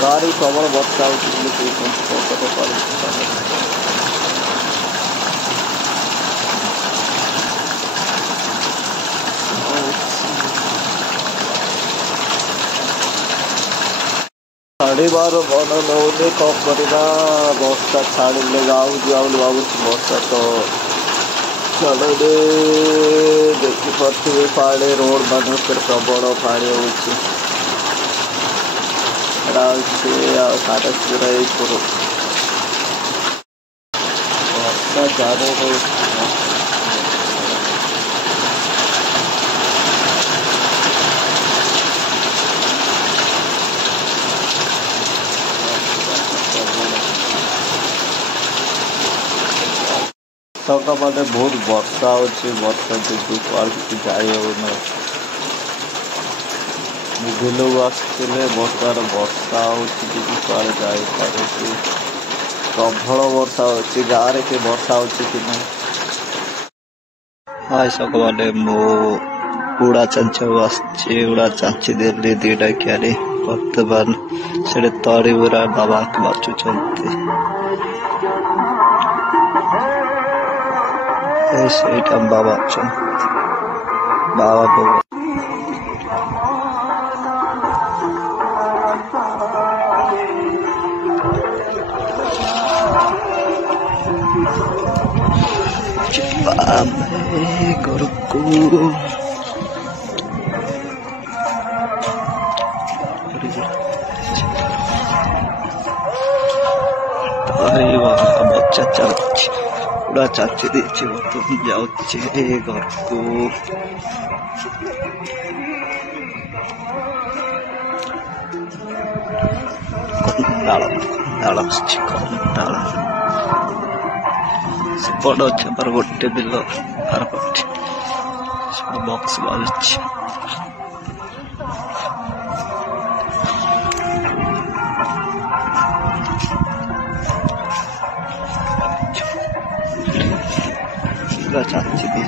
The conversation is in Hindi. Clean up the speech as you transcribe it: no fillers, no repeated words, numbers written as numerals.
गाड़ी प्रबल वर्षा छाड़बार मन नौने कौन करवा वर्षा छाड़े जाऊ भावुँ वर्षा तो चलो देखी पारे पाड़े रोड मान प्रबल पानी साढ़े पूरा वर्षा जाने सका मैंने बहुत वर्षा वर्षा जो कुछ जाए मुझे लोग आसते बर्तार वर्षा होने जापारे प्रबल वर्षा हो गाँव के वर्षा हो हाय सक मैंने उड़ा चांचा उड़ा चांची देली दीटा क्यारी बर्तमान से तड़ी बुरा बाबा बाचुंट बाबा बाबा बाबा बच्चा चलती उड़ा चाची देती तुम जाओ घर को बड़ अच्छे गोटे बिल बार पटे बक्स बाजु चाची दे